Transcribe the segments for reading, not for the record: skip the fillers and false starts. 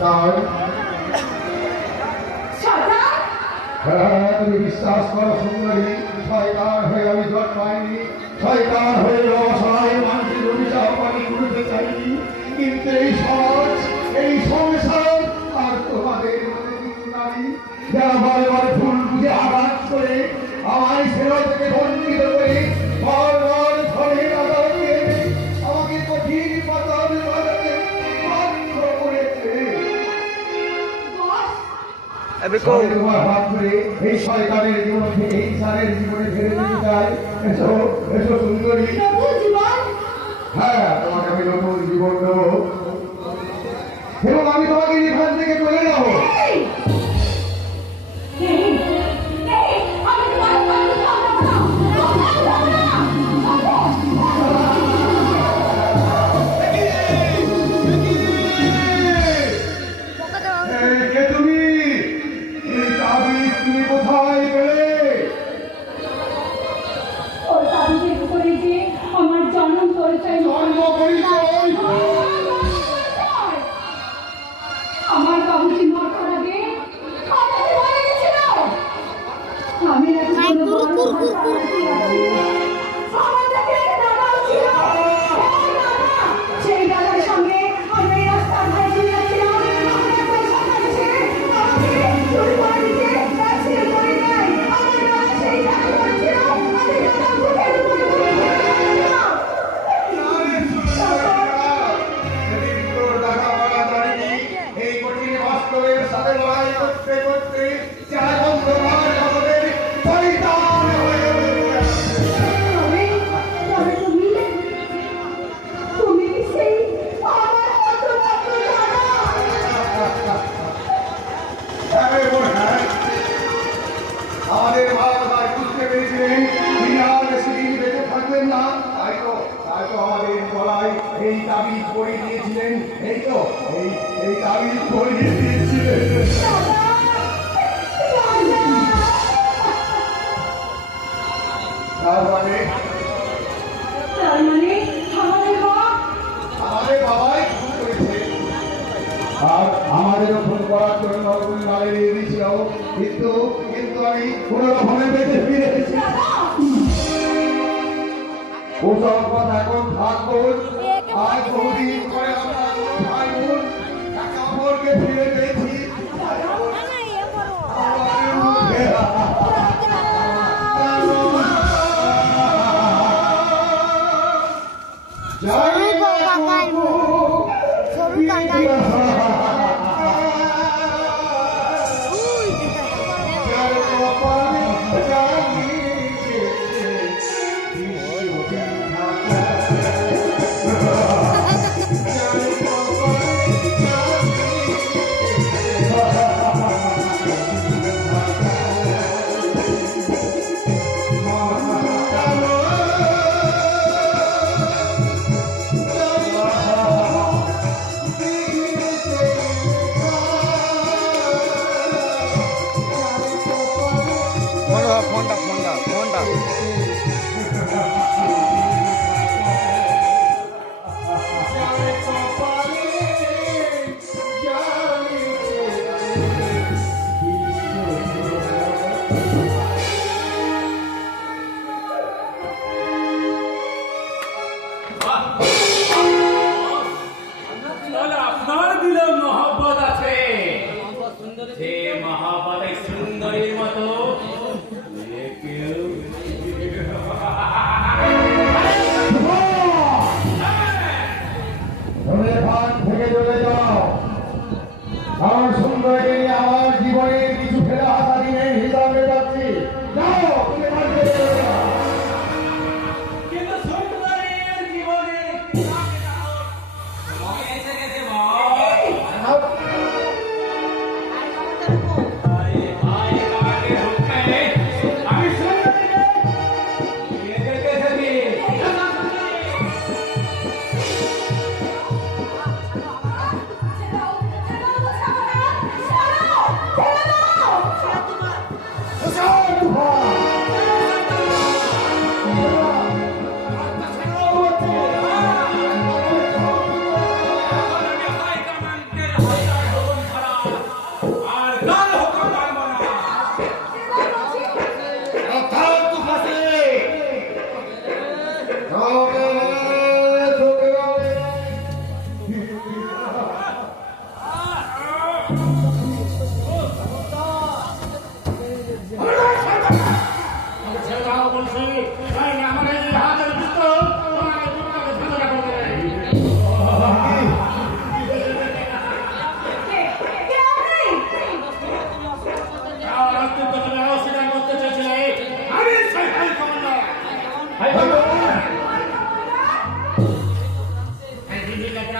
তাই তুমি বিশ্বাস করো সুন্দরী, শয়তান হয়ে আমি জন্মাইনি, শয়তান হয়ে অসহায় মানুষের অভিশাপ পানি করতে চাইনি। কিন্তু এই সমাজ, এই সংসার আর তোমাদের মনে কিছু নাই, যারা বারে বারে ভুল বুঝে আঘাত করে আমায় সেবা থেকে বঞ্চিত করে বারবার ধনের আদালতে আমাকে কঠিন পাতাল বাজাতে বাধ্য করেছে। তোমার হাত ধরে এই শয়তানের জীবন থেকে ইনসানের জীবনে ফেলে দিতে চাই। এসো এসো সুন্দরী। হ্যাঁ, তোমাকে আমি নতুন জীবন দেবো এবং আমি তোমাকে এখান থেকে চলে যাবো। আমাদের ভাই বুঝতে পেরেছিলেন বিরাট সেদিন বেঁচে থাকবেন না, তাই তো আমাদের গলায় এই তাবিজ পরিয়ে দিয়েছিলেন। এই তো এই তাবিজ পরিয়ে দিয়েছিলেন। আমাদের বাবাই ভুল করেছে আর আমাদেরও ভুল করার জন্য গাড়ি দিয়ে দিয়েছিল, কিন্তু আমি কোন রকমে বেঁচে ফিরে এসেছি। ওসব কথা এখন থাকবো। আজ বহুদিন পরে আমরা ভাই বোন একে অপরকে ফিরে পেয়েছি। আমার জীবনের কিছু ফেরা আসা দিনের হিসাবে যাচ্ছি। ভাই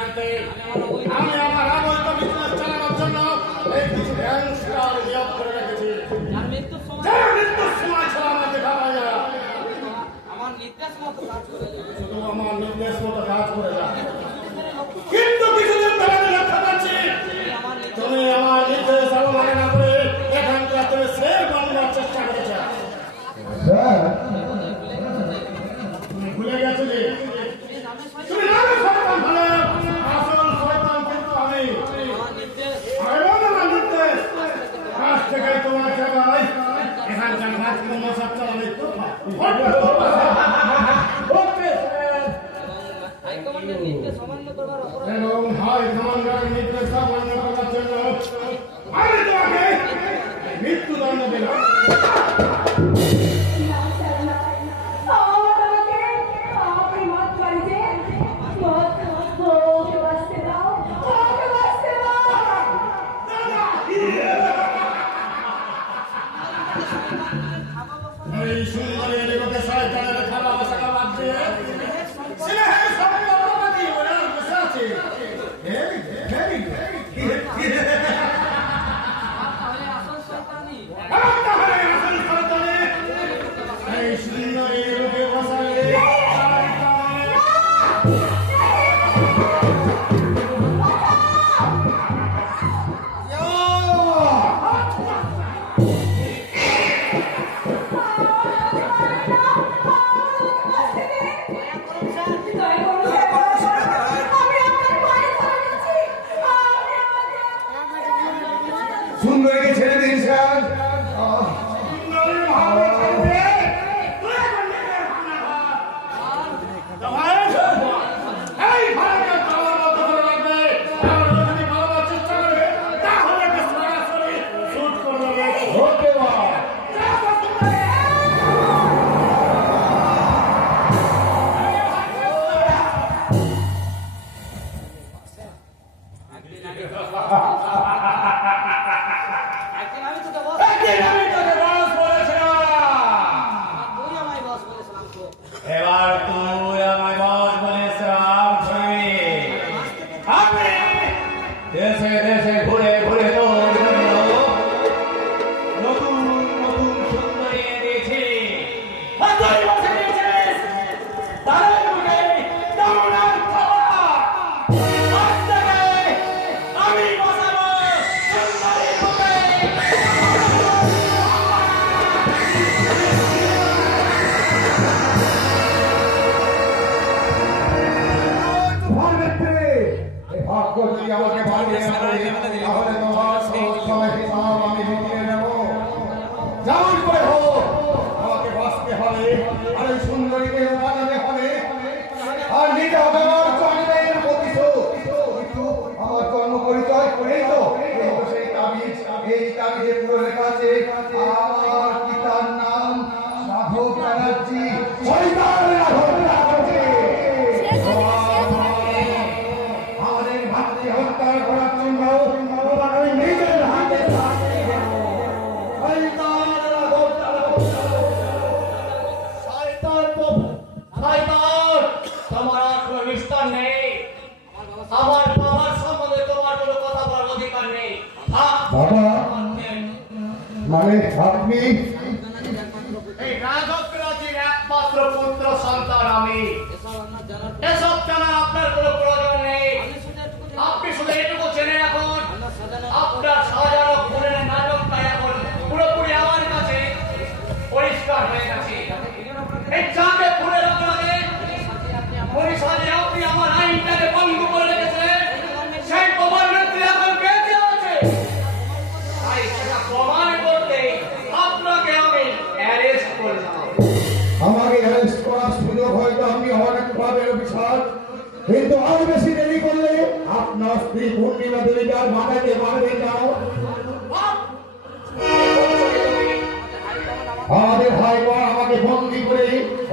আনতে আমি আমার অবৈধ বিজনেস চালানোর জন্য এই কিছু গ্যাংস্টার নিয়োগ করে রেখেছি। যার মৃত্যুর সময় ছিল আমার দেখা পাই না, শুধু আমার নির্দেশ মতো কাজ করে যা। কিন্তু কিছুদিন ধরে আমি লক্ষ্য করছি তুমি আমার নির্দেশ অবমাননা না করে এখানকার তুমি শের বানানোর চেষ্টা করেছ। স্যার, তুমি ভুলে গেছো যে তুমি নামে শয়তান হলে আসল শয়তান কিন্তু আমি। আমার নির্দেশ আজ থেকে তোমার জায়গায় এখানকার কাজকর্ম সব চালাবে তোমার। এবং হাই কমান্ডার নির্দেশ অমান্য করার জন্য আমি তোমাকে মৃত্যুদণ্ড দিলাম। এই সুন্দরী এদিকে শয়তানের খাওয়া বসা বাদ দিয়ে স্নেহের সঙ্গে অপরাধী ওরা বসে আছে। তাহলে আসল শয়তানে এই সুন্দরী এদিকে বসালে সুন্দরীকে ছেড়ে দিন স্যার। ওকে বা এবার তুই আমায় বস বলেছিলাম আমি দেশে দেশে ঘুরে ঘুরে তোর জন্য নতুন নতুন সুন্দরী এনেছি। আমি বসাবো সুন্দরী মুখে। ভাগ্য যদি আমাকে বানিয়ে তাহলে তোমার সবাই হিসাব আমি মিটিয়ে নেব। যেমন করে হোক আমাকে বাঁচতে হবে, আর ওই সুন্দরীকে বানাতে হবে, আর নিতে হবে আমার জন্মের প্রতিশোধ। কিন্তু আমার জন্ম পরিচয় করেই তো সেই তাবিজ, এই তাবিজে পুরো লেখা আছে আমার পিতার নাম রাঘব ব্যানার্জি, শয়তান রাঘব ব্যানার্জি। আমাদের ভাতৃ হত্যা করার জন্য তোমার ওই নিজের হাতে তোমার আর কোনো বিস্তার নেই। আমার বাবার সম্বন্ধে তোমার কোনো কথা বলার অধিকার নেই। বাবা মানে আপনি এই রাঘব ব্যানার্জির একমাত্র পুত্র সন্তান আমি। এসব জানার আপনার কোনো প্রয়োজন নেই। আপনি শুধু এটুকু জেনে রাখুন আপনার সাজানো খুনের নাটকটা এখন পুরোপুরি আমার কাছে পরিষ্কার হয়ে গেছে। এই চাঁদে খুনের অপরাধে পরিষদে আপনি আমার আইনটাকে ভঙ্গ করে রেখেছেন, সেই প্রমাণপত্র এখন বেঁচে আছে। তাই সেটা প্রমাণ করতে আপনাকে আমি অ্যারেস্ট করলাম। আমাকে অ্যারেস্ট করার সুযোগ হয়তো আপনি অনেক পাবেন অফিসার, কিন্তু আর বেশি দেরি করলে আপনার স্ত্রী পূর্ণিমা দেবীটার মাথাকে মারবে যাও। আমাদের ভাইবোন আমাকে বন্দি করে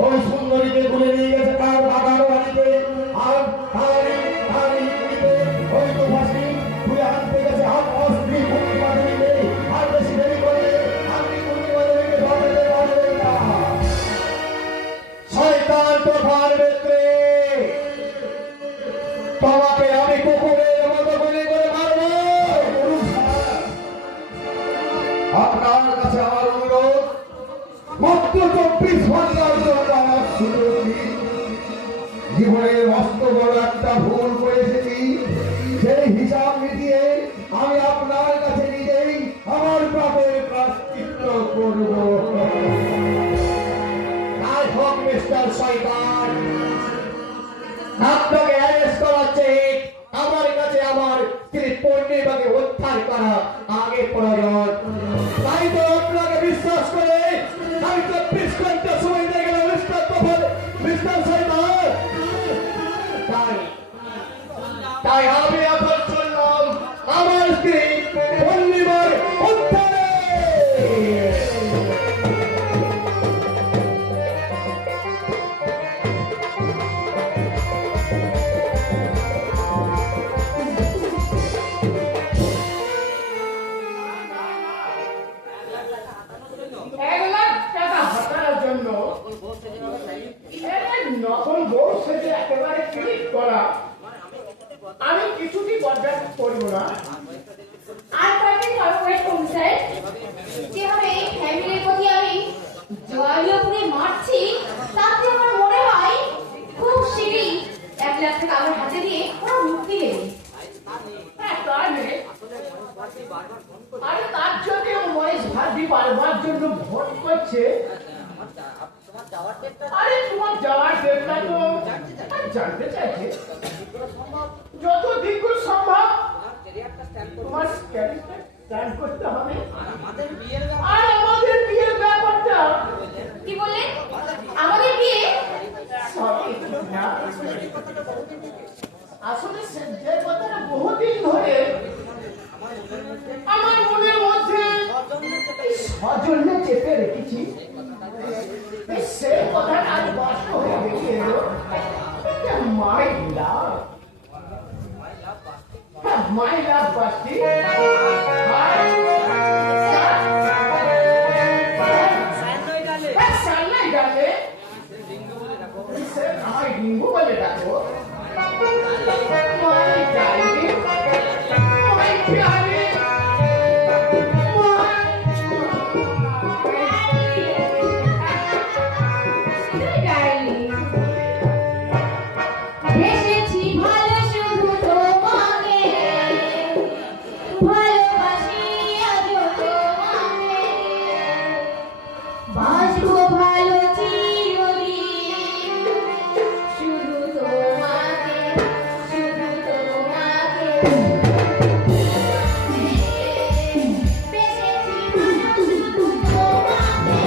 ওই সুন্দরীকে তুলে নিয়ে গেছে তার বাবার বাড়িতে, আর ওই তো ফাঁসি তুলে আনতে গেছে আপনার স্ত্রী পূর্ণিমা দেবীকে। আর বেশি দেরি করলে আপনি পূর্ণিমা দেবীকে বাঁচাতে পারবেন না। শয়তান তোফার ভেতরে তোমাকে মস্ত বড় একটা ভুল করে এসেছি। সেই হিসাব মিটিয়ে আমি আপনার কাছে নিজেই আমার পাপের প্রায়শ্চিত্ত করব। তাই হোক মিস্টার শয়তান, আপনাকে অ্যারেস্ট করা উচিত। আমার কাছে আমার স্ত্রী পূর্ণিমাকে উদ্ধার করা আগে প্রয়োজন। তাই তো আপনাকে বিশ্বাস করে আমি 24 ঘন্টা সময় দিয়ে গেলাম মিস্টার শয়তান। তাই আমি এখন চললাম আমার স্ত্রী পূর্ণিমার উদ্ধারে। নকল বউ সেজে একেবারে ক্লিক করা আমি কিছুতেই বরদাস্ত করব না। আর কয়েকদিন ওয়েট করুন স্যার, যেভাবে এই ফ্যামিলির প্রতি আমি জয়ীয় করে মারছি তাতে আমার মনে হয় খুব শীঘ্রই 1 লাখ টাকা আমার হাতে দিয়ে ওরা মুক্তি দেবে। হ্যাঁ তাই নেই, আরে তার জন্য মহেশ ভাবি বারবার জন্য ভোট করছে। আরে তোমার যাওয়ার ডেটটা তো আমি জানতে চাইছি। যত দিন সম্ভব তোমার ক্যারেক্টার স্ট্যান্ড করতে হবে। আর আমাদের বিয়ের ব্যাপারটা কি বললেন? আমাদের বিয়ে? সরি না, আসলে যে কথাটা বহুদিন ধরে আমার মনের মধ্যে সজন্য চেপে রেখেছি, সে কথাটা আজ বাস্তব হয়ে বেরিয়ে এলো। মাই লাভ, মাই লাভ বাস্তি। রিঙ্গু বলে ডাকো। মাই ডার্লিং, মাই প্যারি, এসেছি ভালো শুধু তোমাকে, ভালোবাসি আজও তোমাকে, বাসবো ভালো চিরদিন শুধু তোমাকে, শুধু তোমাকে। এসেছি ভালো শুধু তোমাকে,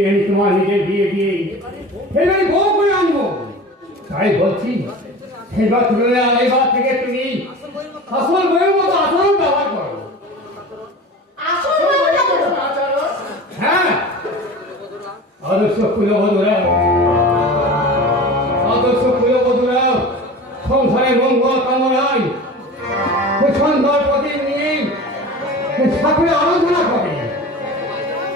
কোনোদিন আমি তোমার নিজের বিয়ে দিয়ে এবারে বউ করে আনবো। তাই বলছি সেবার তুলনায় এবার থেকে তুমি আসল বইয়ের মতো আচরণ ব্যবহার করো। আসল বইটা বলো। হ্যাঁ, আদর্শ কুলবধূরা, আদর্শ কুলবধূরা সংসারে মঙ্গল কামনায় সুন্দর প্রতি নিয়ে ঠাকুরের আরাধনা করে।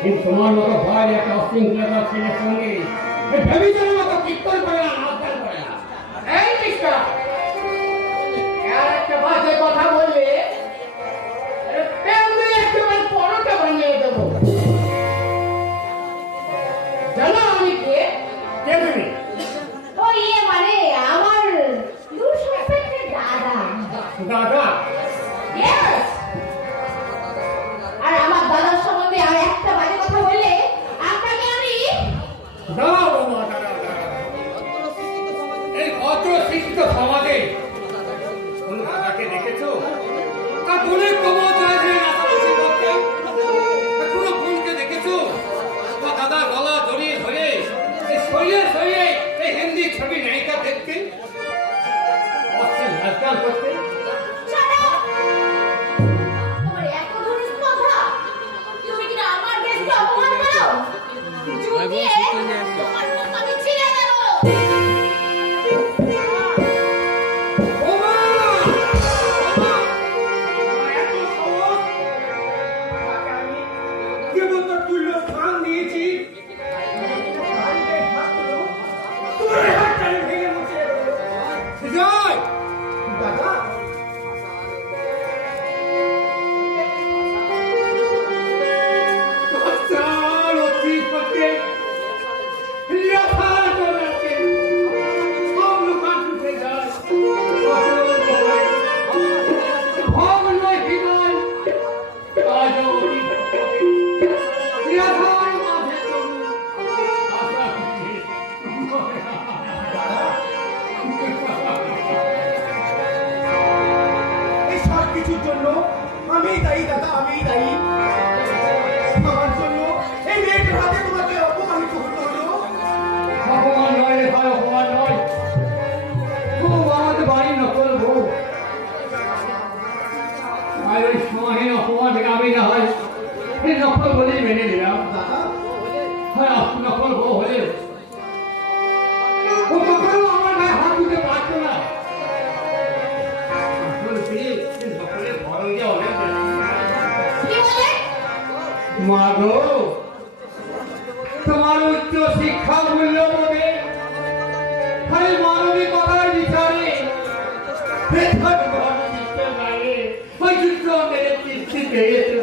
কিন্তু তোমার মতো ভাই একটা অশৃঙ্খলতা ছেলের সঙ্গে ভেবেচারের মতো কীর্তন করে না, নাচগান করে না। এই মিস্টার, আর একটা বাজে কথা বললে পেলে একেবারে পরোটা বানিয়ে দেবো। জানো আমি কে? কে তুমি? ও ইয়ে মানে আমার দূর সম্পর্কের দাদা। দাদা? Yes! আর আমার দাদার সম্বন্ধে আর একটা বাজে কথা বললে আপনাকে আমি দাঁড়াও বাবা, দাঁড়াও, দাঁড়াও। এই অত শিক্ষিত সমাজে কোন দাদাকে দেখেছো? তার বোনের কবর ধরে নাচানাচি করতে? কোনো বোনকে দেখেছো? বা দাদা গলা জড়িয়ে ধরে এই সরিয়ে সরিয়ে এই হিন্দি ছবি নায়িকা দেখতে? অশ্লীল নাচগান করতে? Shut up! তোমার এত ধরনের কথা? তুমি কি না আমার দেশকে অপমান করো? জুতিয়ে তোমার মুখ আমি ছিঁড়ে দেবো। ওমা! ওমা! এত সহজ তাকে আমি দেবতার তুল্য স্থান দিয়েছি। বাড়িতে থাকলো তোর হাতটা আমি ভেঙে মুছিয়ে দেবো। জয়! দাদা, Pastor, অতীত করতে লেখার জন্যতে সব লোকান উঠে যায়। ভোগ নয় হৃদয়, আজও অতীত করতে লেখার মাঝে তবু আশা করছে। এই সব কিছুর জন্য আমি দায়ী দাদা, আমি দায়ী। আমার জন্য এই মেয়েটার হাতে তোমাকে অপমানিত হতে হলো। অপমান নয় রে ভাই, অপমান নয়। বউ আমাদের বাড়ির নকল বউ। আর ওই সমাহীন অপমান থেকে আমি না হয় এই নকল বলেই মেনে নিলাম। দাদা, হ্যাঁ, আপনি নকল বউ হলে ও কখনো আমার গায়ে হাত দিতে পারতো না। আসল কি, এই নকলের ভরণ যে অনেক বেশি। কি বলে? মা গো, তোমার উচ্চ শিক্ষা মূল্যবোধে খালি মানবিকতার বিচারে বেথক গণতন্ত্রের বাইরে ওই যুদ্ধ মেরে কীর্তি পেয়েছে।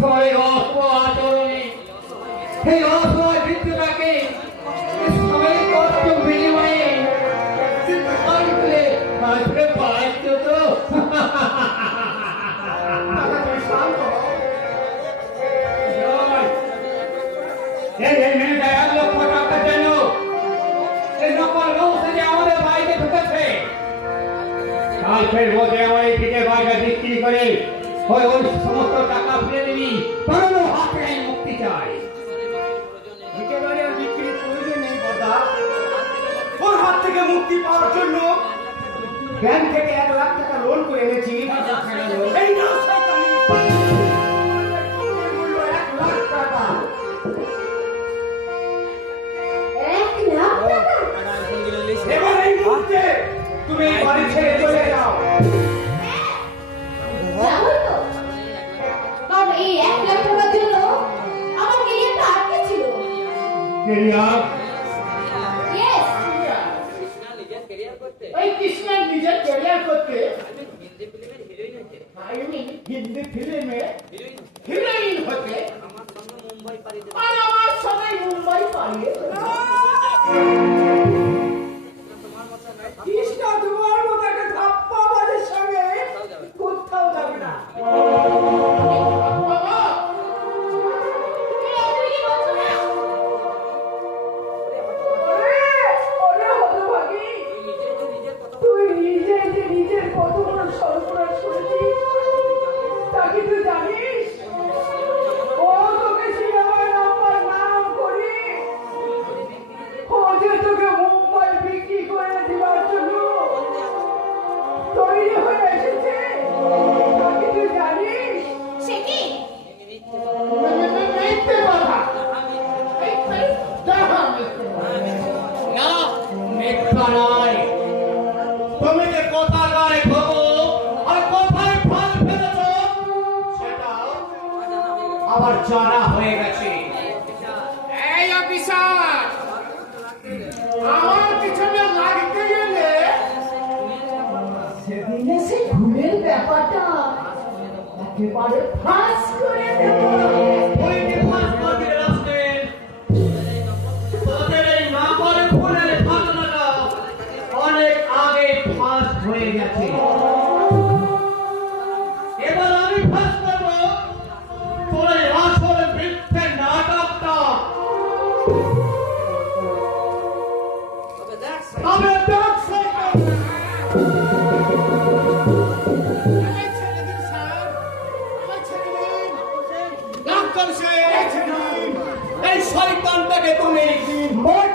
তোমার এই অস্প আচরণে এই অসহায় বৃদ্ধটাকে সবাই কষ্ট বিনিময়ে আসলে পাচ্ছ তো? দাদা তুমি শান্ত হও। এই মেয়েটা 1 লক্ষ টাকা যেন এই নকল বউ সেজে আমাদের বাড়িতে ঢুকেছে। কালকের মধ্যে আমার এই থেকে বাড়িটা বিক্রি করে ওই সমস্ত টাকা ফিরে দিবি, কারণ হাতে আমি মুক্তি চাই। একেবারে আর বিক্রির প্রয়োজন নেই দাদা। ওর হাত থেকে মুক্তি পাওয়ার জন্য ব্যাংক থেকে 1 লাখ টাকা লোন করে এনেছি। এই নাও শয়তানি। মূল্য 1 লাখ টাকা। 1 লাখ টাকা? এবার এই মুহূর্তে তুমি এই বাড়ি ছেড়ে চলে যাও। যাবোই তো। কারণ এই 1 লাখ টাকার জন্য আমার ক্যারিয়ারটা আটকে ছিল। Career Yes! ওই কৃষ্ণের নিজের ক্যারিয়ার করতে আমি হিন্দি ফিল্মে হিরোইন হতে আর আমার সবাই মুম্বাই পালিয়ে কৃষ্ণ তোমার মতো একটা ধাপ্পা বাজের সঙ্গে কোথাও যাবে না। বাবা, তুমি কি বলছো না? ওরে হতভাগী, তুই নিজে যে নিজের কত বড় সর্বনাশ করেছিস তা কি তুই জানিস? ও তোকে সিনেমায় নাম্বার একেবারে ফাঁস করে দেব। ওইকে ফাঁস করে দিয়ে আসবেন। তোদের এই না করে ফুলের ঘটনাটা অনেক আগে ফাঁস হয়ে গেছে। এবার আমি ফাঁস করবো তোর এই আসল বৃক্ষের নাটকটা। তবে দেখ সরকার। ডাক্তার সাহেব, এই শয়তানটাকে তুমি মোট